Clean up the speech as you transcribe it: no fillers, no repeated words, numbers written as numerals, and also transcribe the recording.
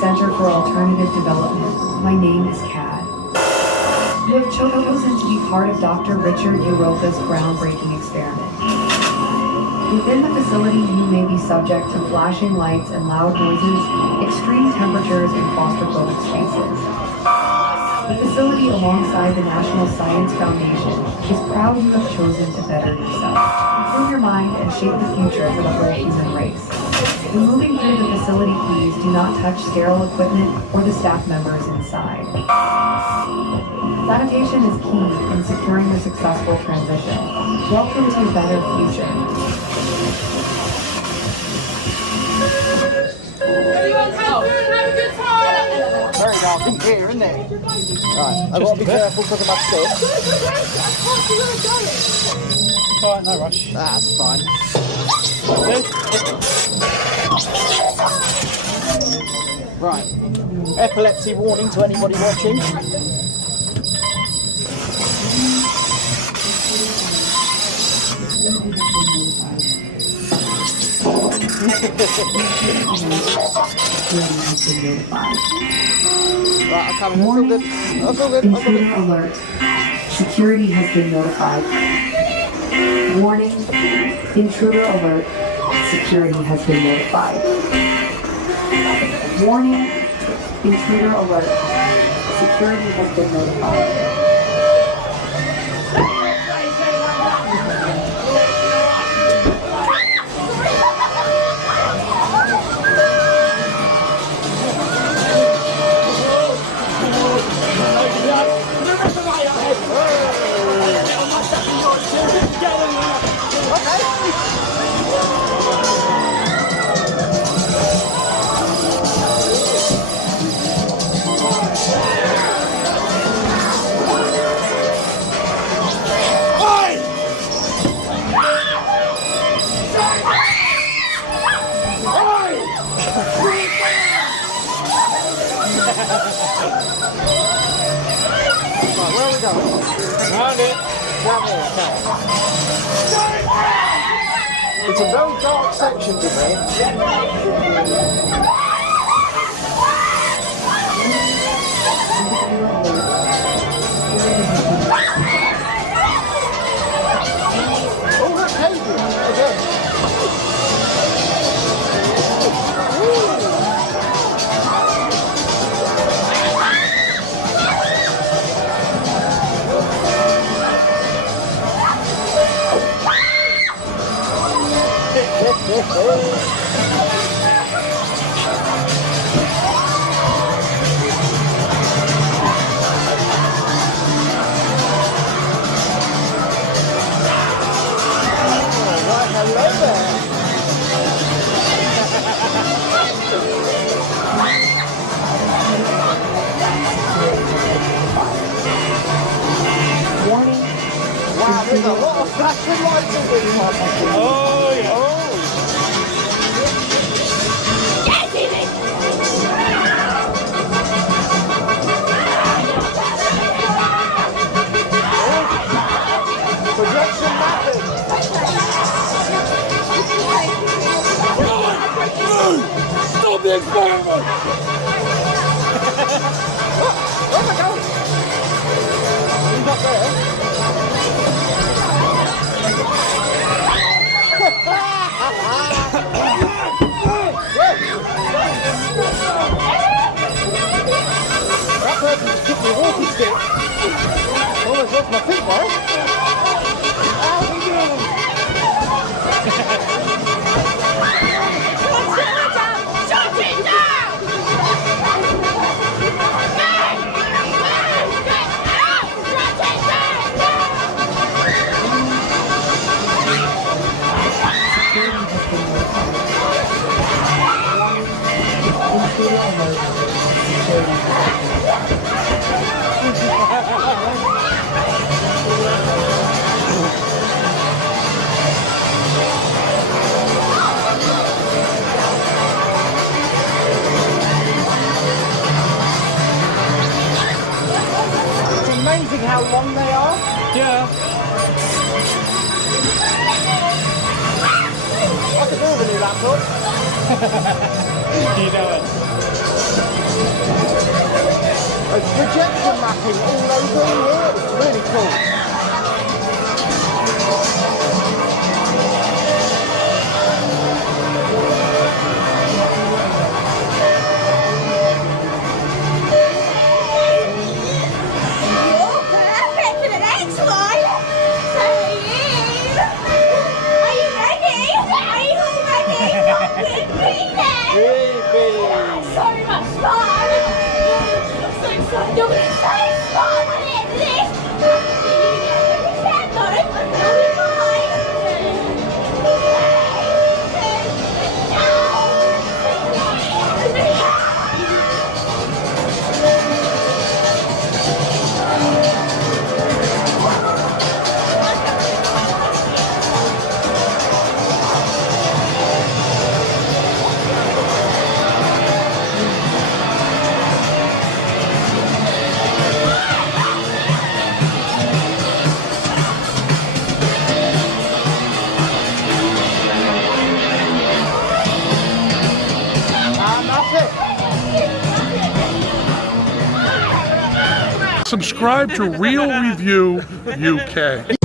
Center for Alternative Development. My name is Cad. You have chosen to be part of Dr. Richard Europa's groundbreaking experiment. Within the facility, you may be subject to flashing lights and loud noises, extreme temperatures, and claustrophobic spaces. The facility, alongside the National Science Foundation, is proud you have chosen to better yourself, improve your mind, and shape the future for the whole human race. When moving through the facility, please do not touch sterile equipment or the staff members inside. Sanitation is key in securing a successful transition. Welcome to a better future. Everyone have food and have a good time! Very dark in here, isn't it? Right, I've got to be careful because of my stick. Alright, no rush. That's fine. Right, epilepsy warning to anybody watching. Right, I'm coming. Warning, That's all good. intruder alert. Security has been notified. Warning, intruder alert. Security has been notified. Warning, intruder alert. Security has been notified. It's a very dark section to me. Oh, look, Adrian, again. There's a lot of flashing lights in this one. Oh, yeah. Oh. Get it! Projection mapping. Stop the experiment! Where am I going? He's not there. That person took me walking stick. Almost lost my feet there. How are we doing? Shut it down! It's amazing how long they are. Yeah. I could do with a new laptop. You know it. There's projection mapping all over here. It's really cool. You'll be so strong when it's this! Subscribe to Real Review UK.